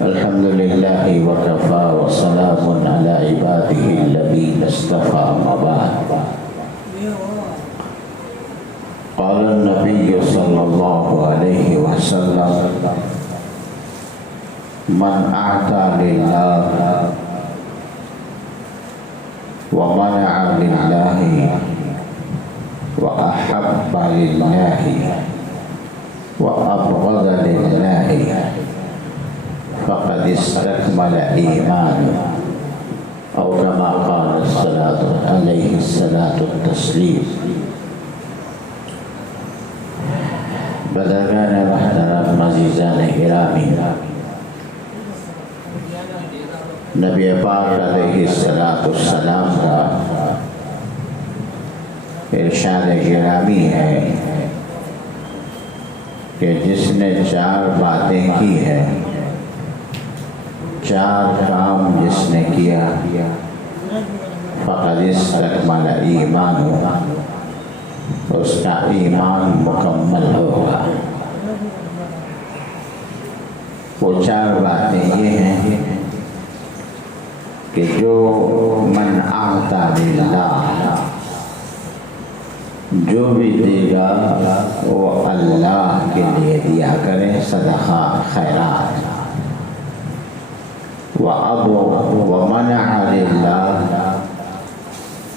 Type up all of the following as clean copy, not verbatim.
الحمد لله وكفى وسلام على عباده الذين اصطفى أما بعد. قال النبي صلى الله عليه وسلم: من أعطى لله ومنع لله وأحب لله وأبغض لله فقد استكمل إيمانه، أو كما قال عليه الصلاة والتسليم. بزرگان محترم، عزیزان گرامی، نبی پاک علیہ السلام کا ارشاد گرامی ہے کہ جس نے 4 باتیں کی ہیں، 4 کام جس نے کیا، فقد استکمل ایمان، اس کا ایمان مکمل ہوگا۔ وہ 4 باتیں یہ ہیں کہ جو من اعطى للہ، جو بھی دے گا وہ اللہ کے لیے دیا کرے، صدقہ خیرات۔ وَمَنَعَ لِلَّهِ،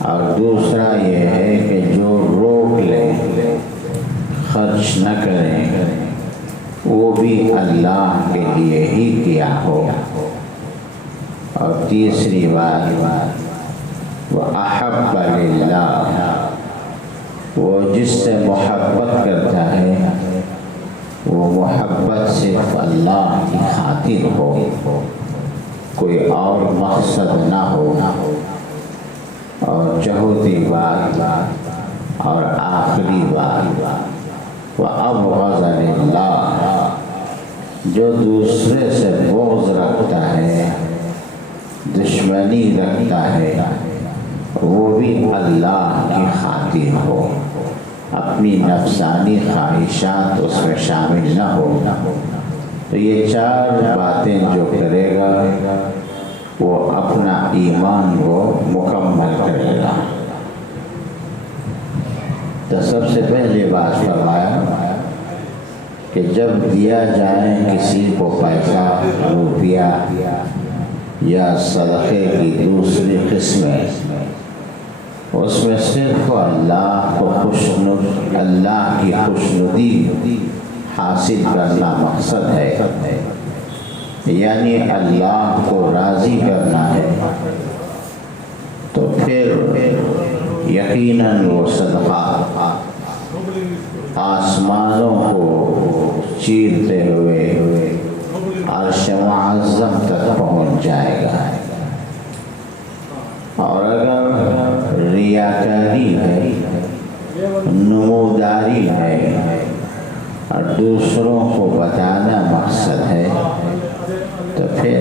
اور دوسرا یہ ہے کہ جو روک لے، خرچ نہ کریں، وہ بھی اللہ کے لیے ہی کیا ہو۔ اور تیسری بات وَأَحَبَّ لِلَّهِ، وہ جس سے محبت کرتا ہے وہ محبت صرف اللہ کی خاطر ہو، کوئی اور مقصد نہ ہو۔ اور چوتھی بات اور آخری بات وَأَبْغَضَ لِلَّهِ، جو دوسرے سے بغض رکھتا ہے، دشمنی رکھتا ہے، وہ بھی اللہ کی خاطر ہو، اپنی نفسانی خواہشات اس میں شامل نہ ہو۔ تو یہ 4 باتیں جو کرے گا وہ اپنا ایمان کو مکمل کرے گا۔ تو سب سے پہلے بات فرمایا کہ جب دیا جائے کسی کو پیسہ، روپیہ یا صدقے کی دوسری قسمیں، اس میں صرف اللہ کی خوشنودی حاصل کرنا مقصد ہے، یعنی اللہ کو راضی کرنا ہے، تو پھر یقیناً وہ صدقہ آسمانوں کو چیرتے ہوئے عرش معظم تک پہنچ جائے گا۔ اور اگر ریاکاری ہے، نموداری ہے، اور دوسروں کو بتانا مقصد ہے، تو پھر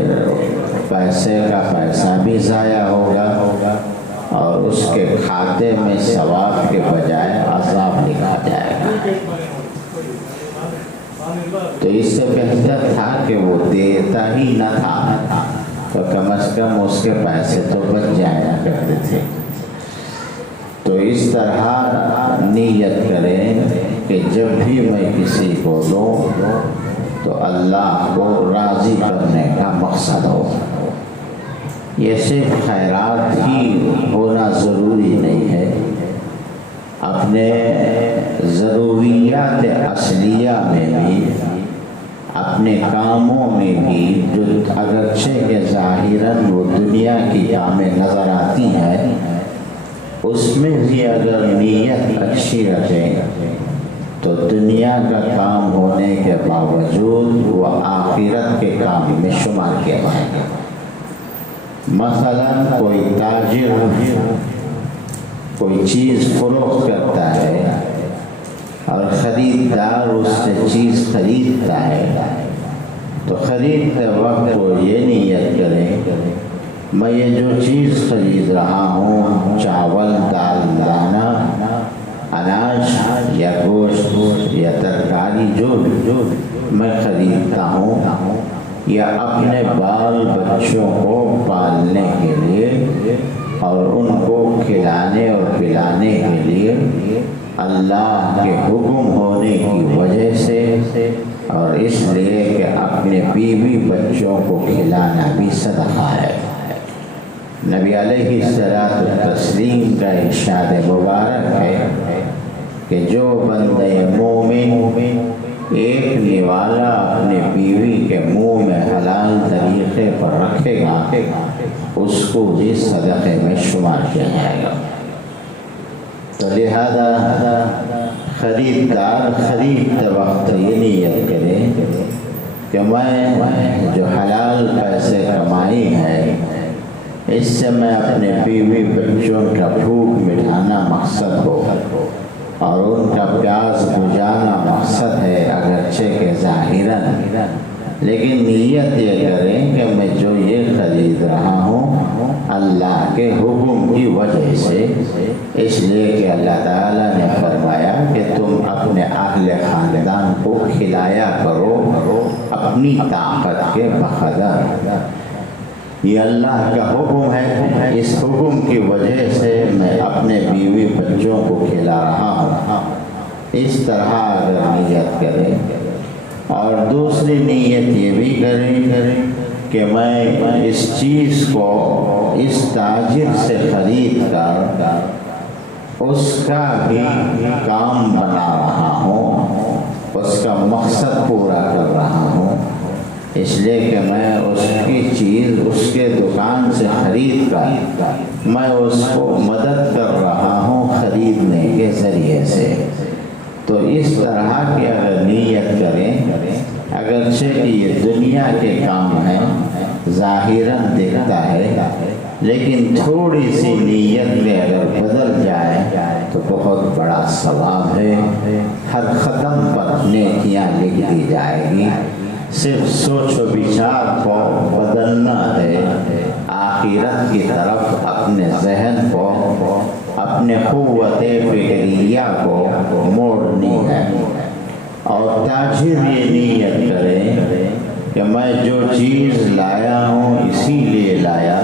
پیسے کا پیسہ بھی ضائع ہوگا اور اس کے کھاتے میں ثواب کے بجائے عذاب لکھا جائے گا۔ تو اس سے بہتر تھا کہ وہ دیتا ہی نہ تھا، تو کم از کم اس کے پیسے تو بچ جایا کرتے تھے۔ تو اس طرح نیت کریں کہ جب بھی میں کسی کو دوں تو اللہ کو راضی کرنے کا مقصد ہو۔ یہ صرف خیرات ہی ہونا ضروری نہیں ہے، اپنے ضروریات اصلیہ میں بھی، اپنے کاموں میں بھی، جو اگرچہ کہ ظاہراً وہ دنیا کی کامیں نظر آتی ہیں، اس میں بھی اگر نیت اچھی رکھیں تو دنیا کا کام ہونے کے باوجود وہ آخرت کے کام میں شمار کیا جائے گا۔ مثلا کوئی تاجر کوئی چیز فروخت کرتا ہے اور خریدار اس سے چیز خریدتا ہے، تو خریدتے وقت وہ یہ نیت کرے میں یہ جو چیز خرید رہا ہوں، چاول، دال، دانہ، اناج یا گوشت یا ترکاری، جو میں خریدتا ہوں یا اپنے بال بچوں کو پالنے کے لیے اور ان کو کھلانے اور پلانے کے لیے اللہ کے حکم ہونے کی وجہ سے اور اس لیے کہ اپنے بیوی بچوں کو کھلانا بھی صدقہ ہے۔ نبی علیہ الصلوۃ والتسلیم کا ارشاد مبارک ہے کہ جو بندہ مومن ایک نوالا اپنے بیوی کے منہ میں حلال طریقے پر رکھے گا اس کو بھی صدقے میں شمار کیا جائے گا۔ تو لہذا خریدار خریدتے وقت یہ نیت کرے کہ میں جو حلال پیسے کمائی ہے اس سے میں اپنے بیوی بچوں کا بھوک مٹانا مقصد ہو اور ان کا پیاس بجھانا مقصد ہے، اگرچہ کہ ظاہراً، لیکن نیت یہ کریں کہ میں جو یہ خرید رہا ہوں اللہ کے حکم کی وجہ سے، اس لیے کہ اللہ تعالیٰ نے فرمایا کہ تم اپنے اہل خاندان کو کھلایا کرو اپنی طاقت کے بقدر۔ یہ اللہ کا حکم ہے، اس حکم کی وجہ سے میں اپنے بیوی بچوں کو کھلا رہا ہوں۔ اس طرح اگر نیت کریں اور دوسری نیت یہ بھی کریں کہ میں اس چیز کو اس تاجر سے خرید کر اس کا بھی کام بنا رہا ہوں، اس کا مقصد پورا کر رہا ہوں، اس لیے کہ میں اس کی چیز اس کے دکان سے خرید کر میں اس کو مدد کر رہا ہوں خریدنے کے ذریعے سے۔ تو اس طرح کی اگر نیت کریں، اگرچہ کہ یہ دنیا کے کام ہیں، ظاہراً دکھتا ہے، لیکن تھوڑی سی نیت میں اگر بدل جائے تو بہت بڑا ثواب ہے، ہر قدم پر نیکیاں لکھ دی جائے گی۔ صرف سوچ و بچار کو بدلنا ہے، آخرت کی طرف اپنے ذہن کو، اپنے قوت فکریہ کو موڑنی ہے۔ اور تاجر یہ نیت کرے کہ میں جو چیز لایا ہوں اسی لیے لایا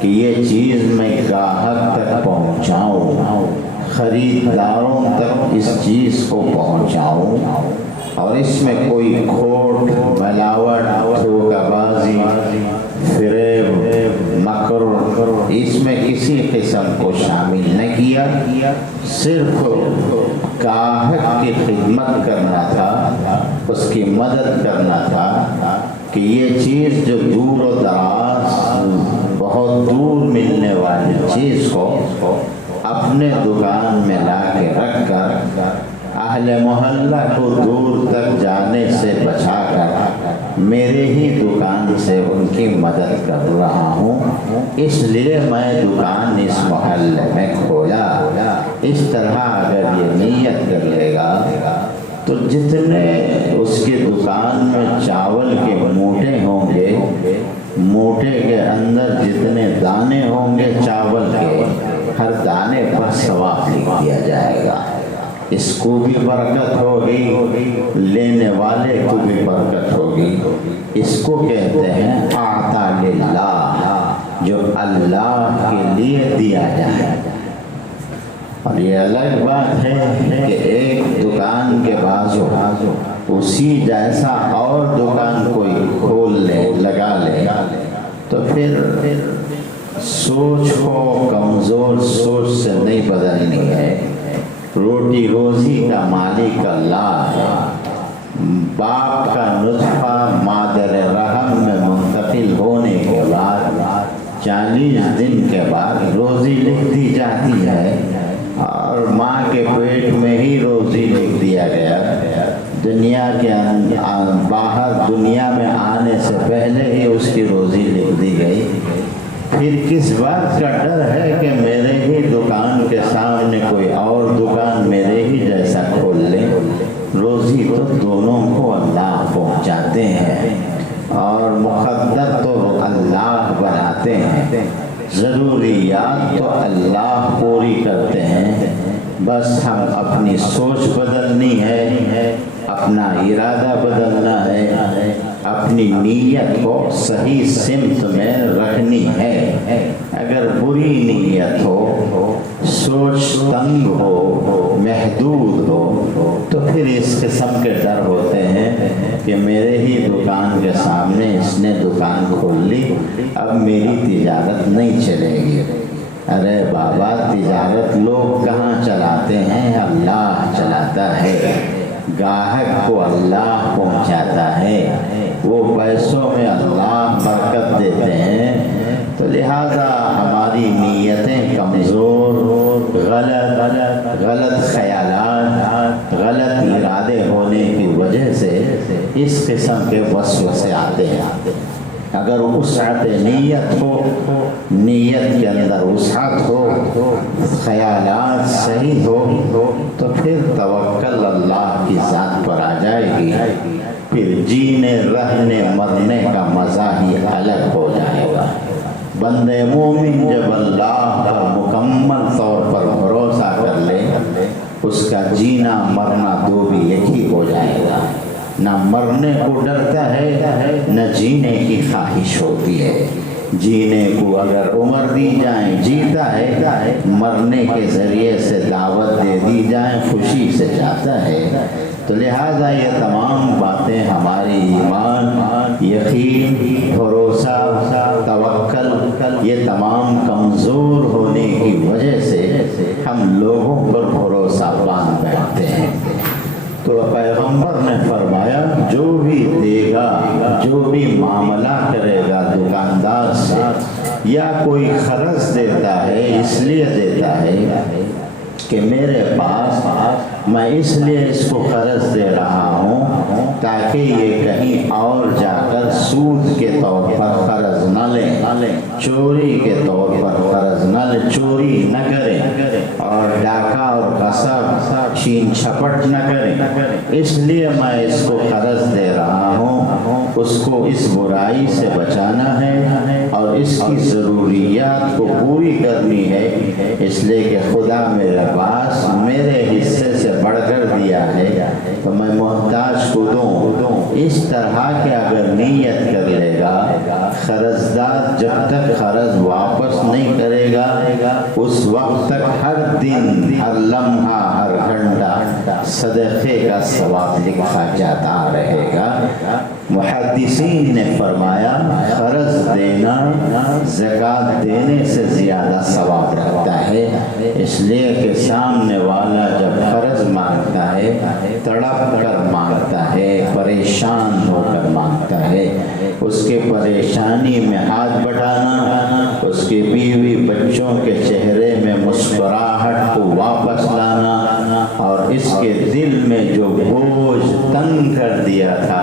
کہ یہ چیز میں گاہک تک پہنچاؤں، خریداروں تک اس چیز کو پہنچاؤں، اور اس میں کوئی کھوٹ، ملاوٹ، دھوکہ بازی، فریب، مکر اس میں کسی قسم کو شامل نہ کیا، صرف گاہک کی خدمت کرنا تھا، اس کی مدد کرنا تھا کہ یہ چیز جو دور و دراز بہت دور ملنے والی چیز کو اپنے دکان میں لا کے رکھ کر اہل محلہ کو دور تک جانے سے بچا کر میرے ہی دکان سے ان کی مدد کر رہا ہوں، اس لیے میں دکان اس محلے میں کھولا۔ اس طرح اگر یہ نیت کر لے گا تو جتنے اس کی دکان میں چاول کے موٹے ہوں گے، موٹے کے اندر جتنے دانے ہوں گے چاول کے، ہر دانے پر ثواب لکھ دیا جائے گا۔ اس کو بھی برکت ہوگی، لینے والے کو بھی برکت ہوگی۔ اس کو کہتے ہیں اعطا للہ، جو اللہ کے لیے دیا جائے۔ اور یہ الگ بات ہے کہ ایک دکان کے بازو اسی جیسا اور دکان کوئی کھول لے، لگا لے، تو پھر سوچ کو کمزور سوچ سے نہیں بدلنی ہے۔ روٹی روزی کا مالک اللہ ہے۔ باپ کا نطفہ مادر رحم میں منتقل ہونے کے بعد 40 دن کے بعد روزی لکھ دی جاتی ہے، اور ماں کے پیٹ میں ہی روزی لکھ دیا گیا۔ دنیا کے باہر دنیا میں آنے سے پہلے ہی اس کی روزی لکھ دی گئی۔ پھر کس بات کا ڈر ہے کہ میرے ہی دکان کے سامنے کوئی اور دکان میرے ہی جیسا کھول لے؟ روزی تو دونوں کو اللہ پہنچاتے ہیں، اور مقدر تو اللہ بناتے ہیں، ضروریات تو اللہ پوری کرتے ہیں، بس ہم اپنی سوچ بدلنی ہے، اپنا ارادہ بدلنا ہے، اپنی نیت کو صحیح سمت میں رکھنی ہے۔ اگر بری نیت ہو، سوچ تنگ ہو، محدود ہو، تو پھر اس قسم کے ڈر ہوتے ہیں کہ میرے ہی دکان کے سامنے اس نے دکان کھول لی، اب میری تجارت نہیں چلے گی۔ ارے بابا، تجارت لوگ کہاں چلاتے ہیں؟ اللہ چلاتا ہے، گاہک کو اللہ پہنچاتا ہے، وہ پیسوں میں اللہ برکت دیتے ہیں۔ تو لہذا ہماری نیتیں کمزور، غلط خیالات، غلط ارادے ہونے کی وجہ سے اس قسم کے وسوسے آتے ہیں۔ اگر وسعت نیت ہو، نیت کے اندر وسعت ہو، خیالات صحیح ہو، تو پھر توکل اللہ کی ذات پر آ جائے گی، پھر جینے رہنے مرنے کا مزہ ہی الگ ہو جائے گا۔ بندے مومن جب اللہ پر مکمل طور پر بھروسہ کر لے، اس کا جینا مرنا دو بھی ایک ہی ہو جائے گا۔ نہ مرنے کو ڈرتا ہے، نہ جینے کی خواہش ہوتی ہے۔ جینے کو اگر عمر دی جائیں جیتا ہے، مرنے کے ذریعے سے دعوت دے دی جائیں خوشی سے جاتا ہے۔ تو لہذا یہ تمام باتیں ہماری ایمان، یقین، بھروسہ، توکل، یہ تمام کمزور ہونے کی وجہ سے ہم لوگوں پر بھروسہ باندھ بیٹھتے ہیں۔ تو پیغمبر نے فرمایا جو بھی دے گا، جو بھی معاملہ کرے گا دکاندار سے، یا کوئی قرض دیتا ہے اس لیے دیتا ہے کہ میرے پاس میں اس لیے اس کو قرض دے رہا ہوں تاکہ یہ کہیں اور جا کر سود کے طور پر قرض نہ لیں، چوری کے طور پر قرض نہ لیں، چوری نہ کریں اور ڈاکہ اور غصب چھین چھپٹ نہ کریں، اس لیے میں اس کو قرض دے رہا ہوں، اس کو اس برائی سے بچانا ہے اور اس کی ضروریات کو پوری کرنی ہے، اس لیے کہ خدا میرے پاس میرے حصے سے بڑھ کر دیا ہے تو میں محتاج کو دوں۔ اس طرح کے اگر نیت کر لے گا، قرضدار جب تک قرض واپس نہیں کرے گا اس وقت تک ہر دن، ہر لمحہ، ہر گھنٹہ صدقے کا ثواب لکھا جاتا رہے گا۔ محدثین نے فرمایا قرض دینا زکوٰۃ دینے سے زیادہ ثواب رکھتا ہے، اس لیے کہ سامنے والا جب قرض مانگتا ہے تڑپ کر مانگتا ہے، پریشان ہو کر مانگتا ہے، اس کے پریشانی میں ہاتھ بٹانا، اس کے بیوی بچوں کے چہرے میں مسکراہٹ کو واپس لانا اور اس کے دل میں جو بوجھ تنگ کر دیا تھا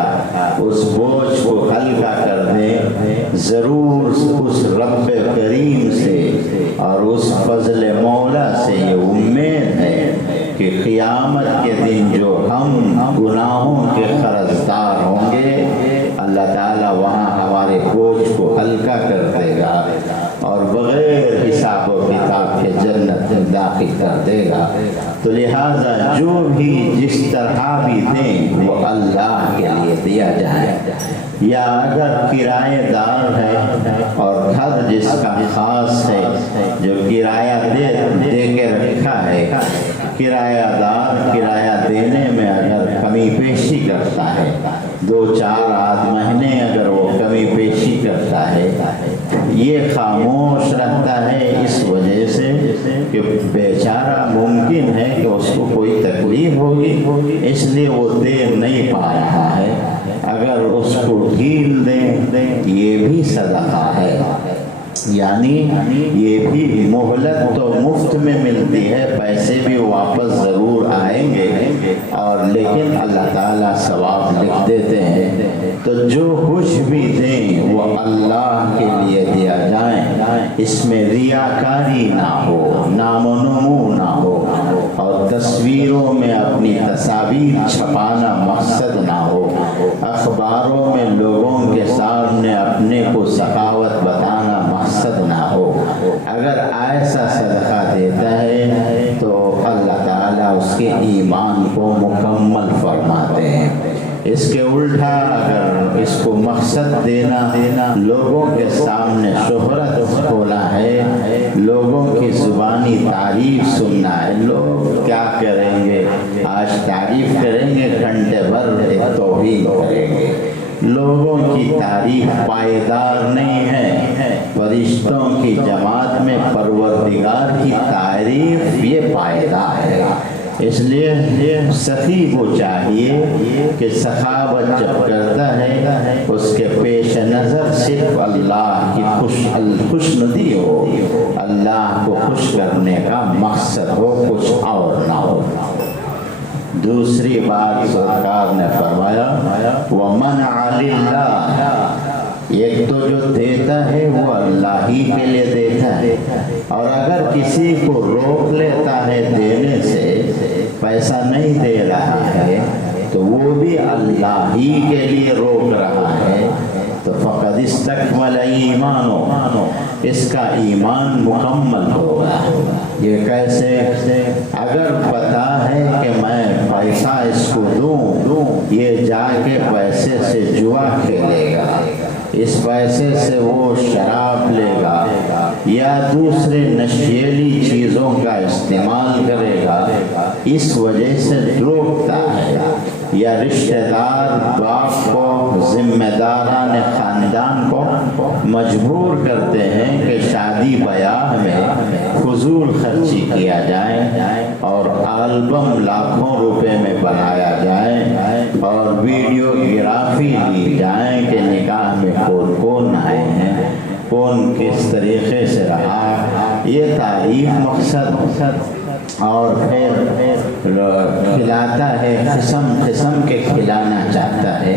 اس بوجھ کو ہلکا کر دیں، ضرور اس رب کریم سے اور اس فضل مولا سے یہ امید ہے کہ قیامت کے دن جو ہم گناہوں کے قرضدار ہوں گے اللہ تعالیٰ وہاں ہمارے بوجھ کو ہلکا کر دے گا اور بغیر حساب و کتاب کے جنت میں داخل کر دے گا۔ تو لہٰذا جو بھی جس طرح بھی دیں وہ اللہ کے لیے دیا جائے، یا اگر کرایہ دار ہے اور گھر جس کا خاص ہے جو کرایہ دے کے رکھا ہے، کرایہ دار کرایہ دینے میں اگر کمی پیشی کرتا ہے، 2-4 مہینے اگر وہ کمی پیشی کرتا ہے، یہ خاموش رہتا ہے اس وجہ سے کہ بیچارہ ممکن ہے کہ اس کو کوئی تکلیف ہوگی، اس لیے وہ دے نہیں پا رہا ہے، اگر اس کو ڈھیل دیں یہ بھی صدقہ ہے، یعنی یہ بھی مہلت تو مفت میں ملتی ہے، پیسے بھی واپس ضرور آئیں گے اور لیکن اللہ تعالیٰ ثواب لکھ دیتے ہیں۔ تو جو کچھ بھی دیں وہ اللہ کے لیے دیا جائے، اس میں ریاکاری نہ ہو، نام و نمو نہ ہو اور تصویروں میں اپنی تصاویر چھپانا مقصد نہ ہو، اخباروں میں لوگوں کے سامنے اپنے کو سخاوت بتانا مقصد نہ ہو۔ اگر ایسا صدقہ دیتا ہے تو اللہ تعالیٰ اس کے ایمان کو مکمل فرماتے ہیں۔ اس کے الٹا اگر اس کو مقصد دینا لوگوں کے سامنے شہرت کھولا ہے، لوگوں کی زبانی تعریف سننا ہے، لوگ کیا کریں گے، آج تعریف کریں گے، گھنٹے بھر توہین کریں گے۔ لوگوں کی تعریف پائیدار نہیں ہے، فرشتوں کی جماعت میں پروردگار کی تعریف یہ پائیدار ہے۔ اس لیے سخی کو چاہیے کہ سخاوت جب کرتا ہے اس کے پیش نظر صرف اللہ کی خوشنودی ہو، اللہ کو خوش کرنے کا مقصد ہو، کچھ اور نہ ہو۔ دوسری بات سرکار نے فرمایا وَمَنْعَ لِلَّهِ، ایک تو جو دیتا ہے وہ اللہ ہی کے لیے دیتا ہے، اور اگر کسی کو روک لیتا ہے دینے سے، پیسہ نہیں دے رہا ہے تو وہ بھی اللہ ہی کے لیے روک رہا ہے، تو فقد استکمل ایمانو، اس کا ایمان مکمل ہوگا۔ یہ کیسے؟ اگر پتا ہے کہ میں پیسہ اس کو دوں، یہ جا کے پیسے سے جوا کھیلے گا، اس پیسے سے وہ شراب لے گا یا دوسرے نشیلی چیزوں کا استعمال کرے گا، اس وجہ سے روکتا ہے، یا رشتہ دار باپ کو، ذمہ داران خاندان کو مجبور کرتے ہیں کہ شادی بیاہ میں فضول خرچی کیا جائے اور البم لاکھوں روپے میں بنایا جائے اور ویڈیو گرافی لی جائے کہ نکاح میں کون کون آئے ہیں، کون کس طریقے سے رہا، یہ تعریف مقصد، اور پھر کھلاتا ہے، قسم کے کھلانا چاہتا ہے۔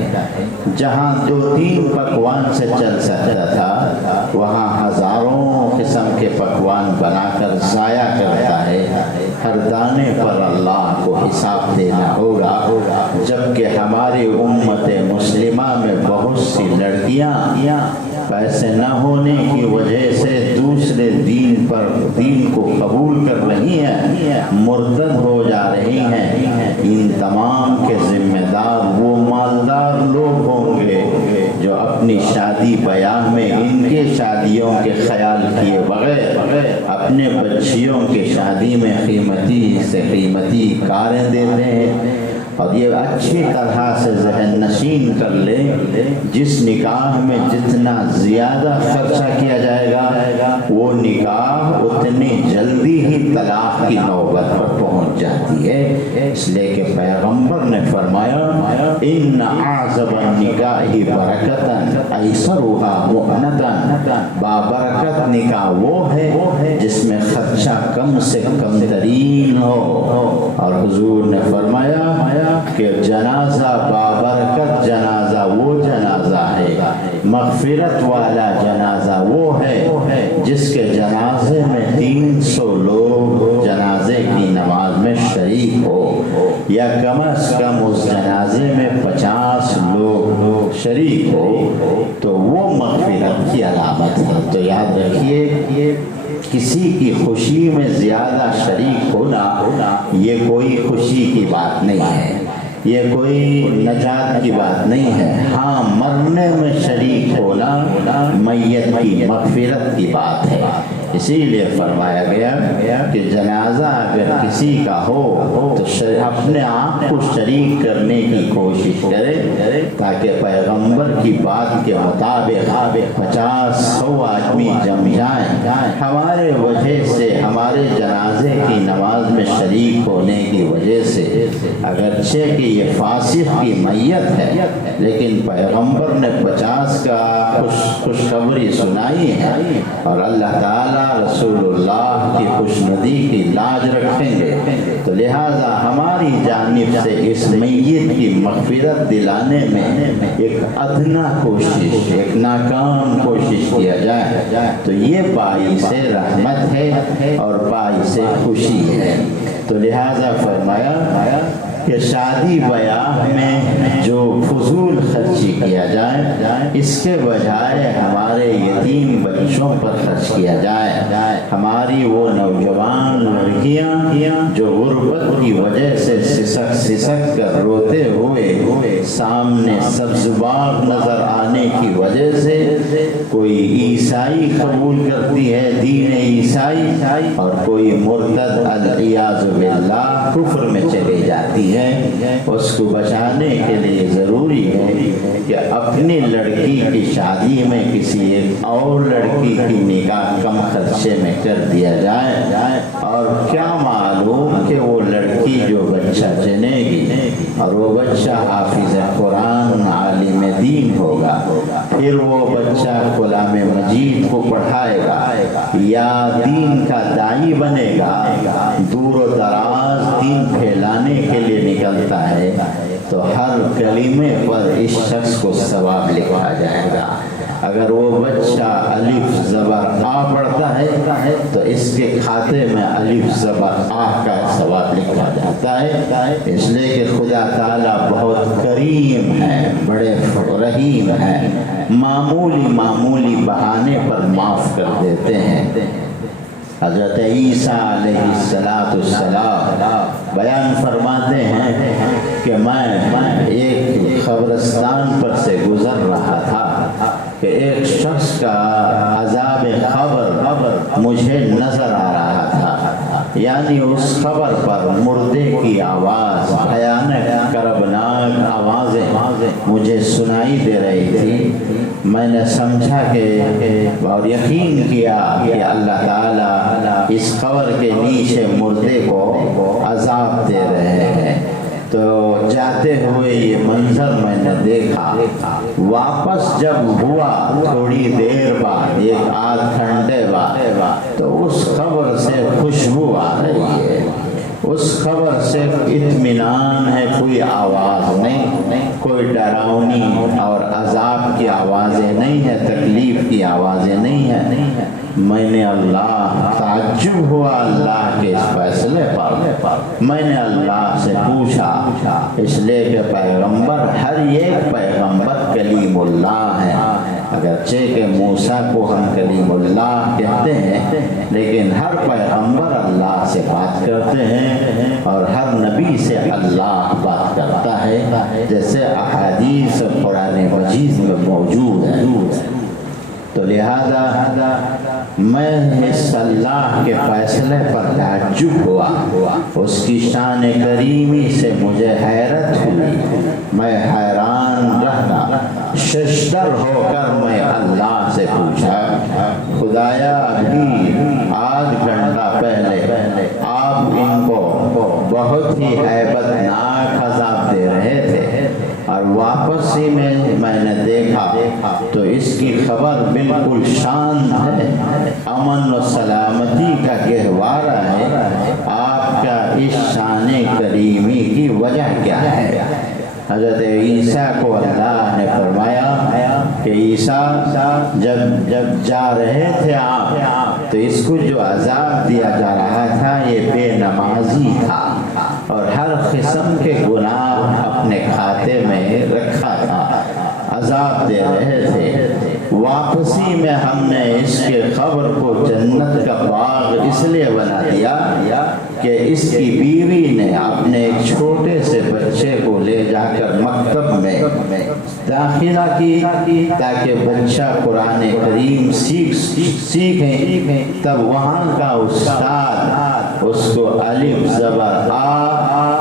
جہاں 2-3 پکوان سے چل سکتا تھا وہاں ہزاروں قسم کے پکوان بنا کر ضائع کرتا ہے۔ ہر دانے پر اللہ کو حساب دینا ہوگا، جبکہ ہماری امت مسلمہ میں بہت سی لڑکیاں پیسے نہ ہونے کی وجہ سے دوسرے دین کو قبول کر رہی ہیں، مرتد ہو جا رہی ہیں۔ ان تمام کے ذمہ دار وہ مالدار لوگ ہوں گے جو اپنی شادی بیاہ میں ان کے شادیوں کے خیال کیے بغیر اپنے بچیوں کی شادی میں قیمتی سے قیمتی کاریں دیتے ہیں۔ اور یہ اچھی طرح سے ذہن نشین کر لے، جس نکاح میں جتنا زیادہ خرچہ کیا جائے گا وہ نکاح اتنی جلدی ہی طلاق کی نوبت پر پہنچ جاتی ہے۔ اس لیے کہ پیغمبر نے فرمایا ان اعظم النکاح برکتاً ایسرها مؤنتاً، بابرکت نکاح وہ ہے جس میں خرچہ کم سے کم ترین ہو، اور حضور نے فرمایا کہ جنازہ بابرکت جنازہ وہ جنازہ ہے، مغفرت والا جنازہ وہ ہے جس کے جنازے میں 300 لوگ جنازے کی نماز میں شریک ہو، یا کم از کم اس جنازے میں 50 لوگ شریک ہو، تو وہ مغفرت کی علامت ہے۔ تو یاد رکھیے کسی کی خوشی میں زیادہ شریک ہونا یہ کوئی خوشی کی بات نہیں ہے، یہ کوئی نجات کی بات نہیں ہے۔ ہاں، مرنے میں شریک ہونا میت کی مغفرت کی بات ہے۔ اسی لیے فرمایا گیا کہ جنازہ اگر کسی کا ہو تو اپنے آپ کو شریک کرنے کی کوشش کرے، تاکہ پیغمبر کی بات کے مطابق 50-100 آدمی جم جائیں۔ ہمارے وجہ سے، ہمارے جنازے کی نماز میں شریک ہونے کی وجہ سے، اگرچہ کہ یہ فاسق کی میت ہے لیکن پیغمبر نے 50 کا خوشخبری سنائی ہے، اور اللہ تعالیٰ رسول اللہ کی خوشنودی کی لاج رکھیں گے، تو لہٰذا ہماری جانب سے اس میت کی مغفرت دلانے میں ایک ادنا کوشش، ایک ناکام کوشش کیا جائے تو یہ باعث رحمت ہے اور باعث خوشی ہے۔ تو لہٰذا فرمایا کہ شادی بیاہ میں جو فضول خرچ خرچی کیا جائے، اس کے بجائے ہمارے یتیم بچوں پر خرچ کیا جائے۔ ہماری وہ نوجوان لڑکیاں جو غربت کی وجہ سے سسک سسک کر روتے ہوئے سامنے سبز باغ نظر آنے کی وجہ سے کوئی عیسائی قبول کرتی ہے، دین عیسائی، اور کوئی مرتد العیاذ باللہ کفر میں چلی جاتی ہے، اس کو بچانے کے لیے ضروری ہے کہ اپنی لڑکی کی شادی میں کسی ایک اور لڑکی کی نکاح کم خرچے میں کر دیا جائے، اور کیا معلوم کہ وہ لڑکی جو بچہ جنے گی اور وہ بچہ حافظ قرآن عالم دین ہوگا، پھر وہ بچہ کلام مجید کو پڑھائے گا یا دین کا داعی بنے گا، دور و دراز دین پھیلانے کے لیے نکلتا ہے، تو ہر کلمے پر اس شخص کو ثواب لکھا جائے گا۔ اگر وہ بچہ الف زبر آ پڑھتا ہے تو اس کے کھاتے میں الف زبر آ کا ثواب لکھا جاتا ہے، اس لیے کہ خدا تعالیٰ بہت کریم ہے، بڑے رحیم ہے، معمولی بہانے پر معاف کر دیتے ہیں۔ حضرت عیسیٰ علیہ السلام بیان فرماتے ہیں کہ میں ایک قبرستان پر سے گزر رہا تھا کہ ایک شخص کا عذاب قبر مجھے نظر آ رہا تھا، یعنی اس قبر پر مردے کی آواز، بھیانک کربناک آوازیں مجھے سنائی دے رہی تھی۔ میں نے سمجھا کہ اور یقین کیا کہ اللہ تعالیٰ اس قبر کے نیچے مردے کو عذاب دے رہے ہیں۔ تو جاتے ہوئے یہ منظر میں نے دیکھا، واپس جب ہوا تھوڑی دیر بعد، ایک آدھ گھنٹے بعد، تو اس قبر سے خوشبو آ رہی ہے، اس خبر سے اطمینان ہے، کوئی آواز نہیں، کوئی ڈراؤنی اور عذاب کی آوازیں نہیں ہیں، تکلیف کی آوازیں نہیں ہیں۔ میں نے تعجب ہوا اللہ کے اس فیصلے پر، میں نے اللہ سے پوچھا، اس لیے کہ پیغمبر، ہر ایک پیغمبر کلیم اللہ ہے، اگرچہ کہ موسیٰ کو ہم کلیم اللہ کہتے ہیں، لیکن ہر پیغمبر اللہ سے بات کرتے ہیں اور ہر نبی سے اللہ بات کرتا ہے، جیسے احادیث قرآن مجید میں موجود ہے۔ تو لہذا میں اس اللہ کے فیصلے پر تعجب ہوا، اس کی شان کریمی سے مجھے حیرت ہوئی، میں حیران رہا، ششدر ہو کر میں اللہ سے پوچھا، خدایا ابھی آدھ گھنٹہ پہلے آپ ان کو بہت ہی ہیبت ناک عذاب دے رہے تھے، اور واپس ہی میں نے دیکھا تو اس کی خبر بالکل شانت ہے، امن و سلامتی کا گہوارہ ہے، آپ کا اس شان کریمی کی وجہ کیا ہے؟ حضرت عیسیٰ کو اللہ نے فرمایا کہ عیسیٰ جب جا رہے تھے آپ، تو اس کو جو عذاب دیا جا رہا تھا یہ بے نمازی تھا اور ہر قسم کے گناہ اپنے کھاتے میں رکھا تھا، عذاب دے رہے تھے۔ واپسی میں ہم نے اس کے قبر کو جنت کا باغ اس لیے بنا دیا کہ اس کی بیوی نے اپنے ایک چھوٹے سے بچے کو لے جا کر مکتب میں داخلہ کی تاکہ بچہ قرآن کریم سیکھیں، تب وہاں کا استاد اس کو الف زبر آ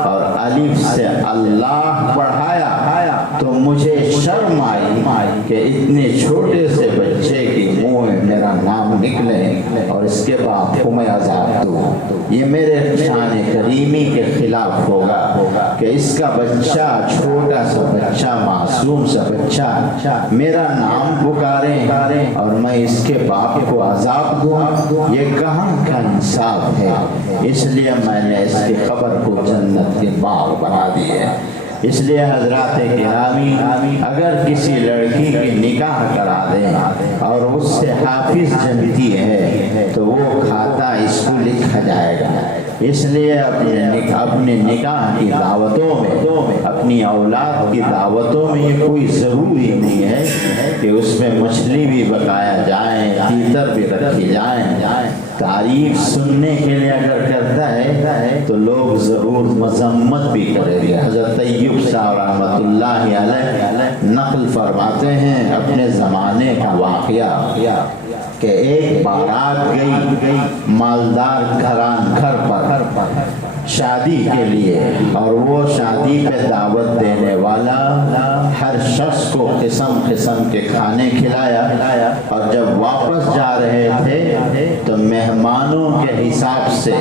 اور الف سے اللہ پڑھایا، تو مجھے شرم آئی کہ اتنے چھوٹے سے بچے کی منہ میں میرا نام نکلے اور اس کے بعد کو میں عذاب دوں، یہ میرے شان کریمی کے خلاف ہوگا کہ اس کا بچہ، چھوٹا سا بچہ، معصوم سا بچہ میرا نام پکارے اور میں اس کے باپ کو عذاب دوں، یہ کہاں کا انصاف ہے؟ اس لیے میں نے اس کی قبر کو جنت کے باغ بنا دیے۔ اس لیے حضرات گرامی، اگر کسی لڑکی کی نکاح کرا دیں اور اس سے حافظ جنتی ہے تو وہ کھاتا اس کو لکھا جائے گا، اس لیے اپنے نکاح کی دعوتوں میں، اپنی اولاد کی دعوتوں میں یہ کوئی ضروری نہیں ہے کہ اس میں مچھلی بھی پکایا جائے، تیتر بھی رکھی جائیں۔ تعریف سننے کے لیے اگر کرتا ہے تو لوگ ضرور مذمت بھی کریں گے۔ حضرت ایوب صاحب رحمۃ اللہ علیہ نقل فرماتے ہیں اپنے زمانے کا واقعہ کہ ایک بارات گئی مالدار گھر پر شادی کے لیے، اور وہ شادی پہ دعوت دینے والا ہر شخص کو قسم قسم کے کھانے کھلایا، اور جب واپس جا رہے تھے تو مہمانوں کے حساب سے،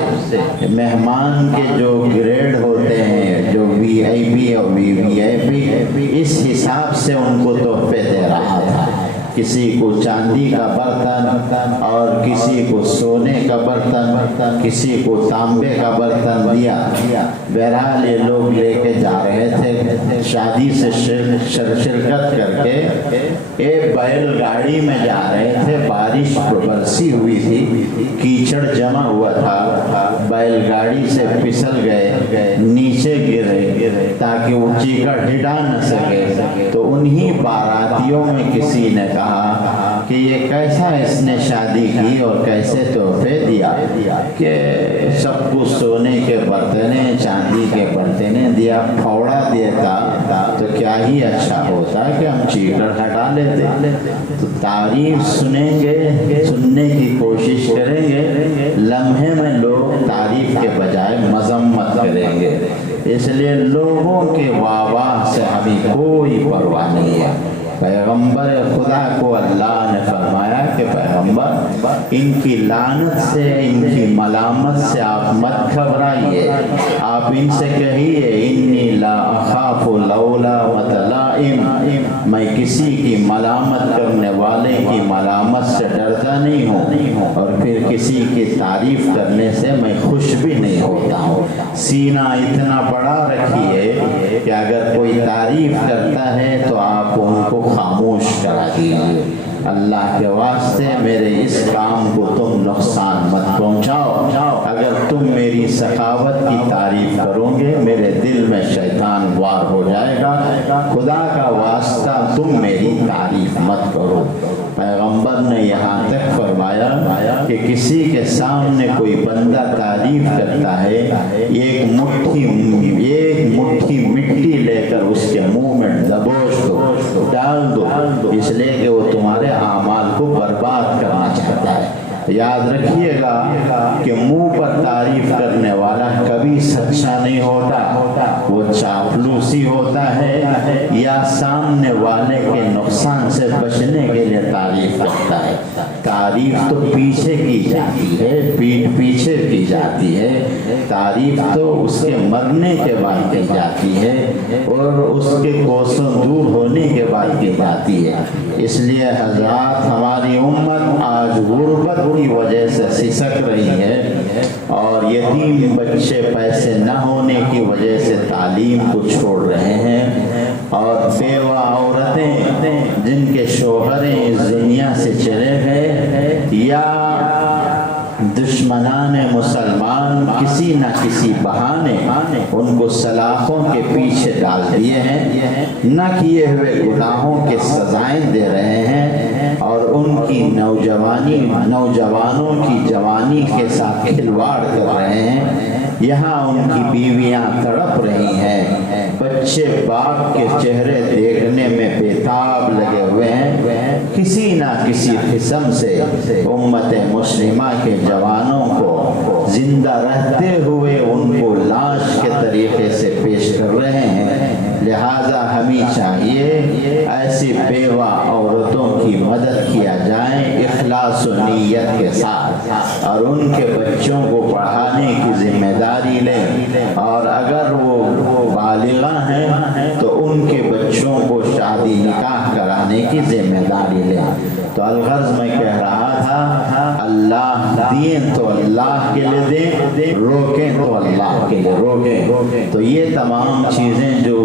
مہمان کے جو گریڈ ہوتے ہیں، جو وی آئی پی اور وی آئی پی، اس حساب سے ان کو تحفے دے رہا تھا۔ کسی کو چاندی کا برتن، اور کسی کو سونے کا برتن، کسی کو تانبے کا برتن دیا۔ بہرحال یہ لوگ لے کے جا رہے تھے شادی سے شرکت کر کے، ایک بیل گاڑی میں جا رہے تھے، بارش برسی ہوئی تھی، کیچڑ جمع ہوا تھا، بیل گاڑی سے پھسل گئے، نیچے گرے تاکہ وہ چیکڑ ہٹا نہ سکے۔ تو انہی باراتیوں میں کسی نے کہا کہ یہ کیسا اس نے شادی کی اور کیسے تحفے دیا کہ سب کو سونے کے برتنے، چاندی کے برتنے دیا، پھوڑا دیتا تو کیا ہی اچھا ہوتا کہ ہم چیکڑ ہٹا لیتے۔ تو تعریف سنیں گے، سننے کی کوشش کریں گے، لمحے میں لوگ تعریف کے بجائے مذمت کریں گے۔ اس لیے لوگوں کے واہ واہ سے ہمیں کوئی پرواہ نہیں ہے۔ پیغمبر خدا کو اللہ نے فرمایا کہ پیغمبر ان کی لعنت سے، ان کی ملامت سے آپ مت گھبرائیے، آپ ان سے کہیے انی لا اخاف لولا متلائم، میں کسی کی ملامت کرنے والے کی ملامت سے ڈرتا نہیں ہوں، اور پھر کسی کی تعریف کرنے سے میں خوش بھی نہیں ہوتا ہوں۔ سینہ اتنا بڑا رکھیے کہ اگر کوئی تعریف کرتا ہے تو آپ ان کو خاموش کرا دیجیے۔ اللہ کے واسطے میرے اس کام کو تم نقصان مت پہنچاؤ۔ اگر تم میری سخاوت کی تعریف کرو گے میرے دل میں شیطان وار ہو جائے گا، خدا کا واسطہ تم میری تعریف مت کرو۔ پیغمبر نے یہاں تک فرمایا کہ کسی کے سامنے کوئی بندہ تعریف کرتا ہے، ایک مٹھی مٹی لے کر اس کے منہ میں دبوچ دو، ڈال دو، اس لیے کہ وہ تمہارے اعمال کو برباد کرنا چاہتا ہے۔ یاد رکھیے گا کہ منہ پر تعریف کرنے والا کبھی سچا نہیں ہوتا، وہ چاپلوسی ہوتا ہے یا سامنے والے کے نقصان سے بچنے کے لیے تعریف کرتا ہے۔ تعریف تو پیچھے کی جاتی ہے، پیٹھ پیچھے کی جاتی ہے، تعریف تو اس کے مرنے کے بعد کی جاتی ہے اور اس کے کوسوں دور ہونے کے بعد کی جاتی ہے۔ اس لیے حضرات ہماری امت آج غربت کی وجہ سے سسک رہی ہے، اور یتیم بچے پیسے نہ ہونے کی وجہ سے تعلیم کو چھوڑ رہے ہیں، اور بیوہ عورتیں جن کے شوہریں اس دنیا سے چلے گئے، یا دشمنان مسلمان کسی نہ کسی بہانے ان کو سلاخوں کے پیچھے ڈال دیے ہیں، نہ کیے ہوئے گناہوں کے سزائیں دے رہے ہیں، اور ان کی نوجوانوں کی جوانی کے ساتھ کھلواڑ کر رہے ہیں۔ یہاں ان کی بیویاں تڑپ رہی ہیں، بچے باپ کے چہرے دیکھنے میں بےتاب لگے ہوئے ہیں۔ کسی نہ کسی قسم سے امت مسلمہ کے جوانوں کو زندہ رہتے ہوئے ان کو لاش کے طریقے سے پیش کر رہے ہیں۔ لہذا ہمیں چاہیے ایسی بیوہ عورتوں کی مدد کیا جائے اخلاص و نیت کے ساتھ، اور ان کے بچوں کو پڑھانے کی ذمہ داری لیں، اور اگر وہ بالغہ ہیں تو ان کے بچوں کو شادی نکاح کرانے کی ذمہ داری لیں۔ تو الغرض میں کہہ رہا تھا اللہ دیں تو اللہ کے لیے دیں، روکیں تو اللہ کے لیے روکیں۔ تو یہ تمام چیزیں جو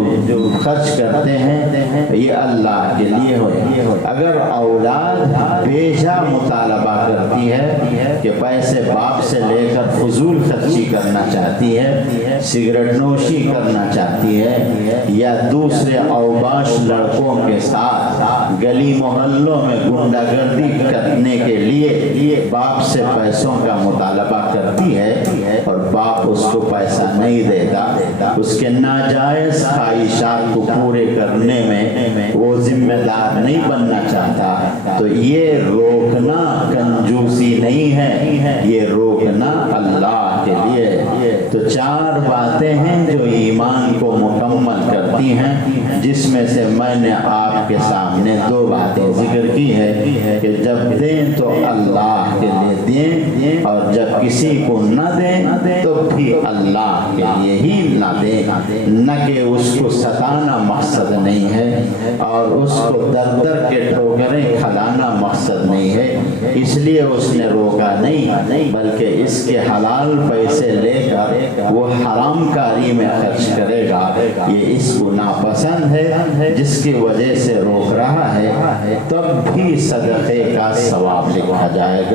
خرچ کرتے ہیں یہ اللہ کے لیے ہوئے۔ اگر اولاد بیجا مطالبہ کرتی ہے کہ پیسے باپ سے لے کر فضول خرچی کرنا چاہتی ہے، سگریٹ نوشی کرنا چاہتی ہے، یا دوسرے اوباش لڑکوں کے ساتھ گلی محلوں میں غنڈہ گردی کرنے کے لیے باپ سے پیسوں کا مطالبہ کرتی ہے اور باپ اس کو پیسہ نہیں دیتا، اس کے ناجائز خواہشات کو پورے کرنے میں وہ ذمہ دار نہیں بننا چاہتا، تو یہ روکنا کنجوسی نہیں ہے، یہ روکنا اللہ کے لیے۔ تو چار باتیں ہیں جو ایمان کو مکمل کرتی ہیں، جس میں سے میں نے آپ کے سامنے دو باتیں ذکر کی ہے کہ جب دیں تو اللہ کے لیے دیں، اور جب کسی کو نہ دیں تو بھی اللہ کے لیے ہی نہ دیں، نہ کہ اس کو ستانا مقصد نہیں ہے اور اس کو در در کے ٹھوکریں کھلانا مقصد نہیں ہے، اس لیے اس نے روکا نہیں، بلکہ اس کے حلال پیسے لے کر وہ حرام کاری میں خرچ کرے گا، یہ اس کو ناپسند ہے، جس کی وجہ سے روک رہا ہے، تب بھی صدقے کا ثواب لکھا جائے گا۔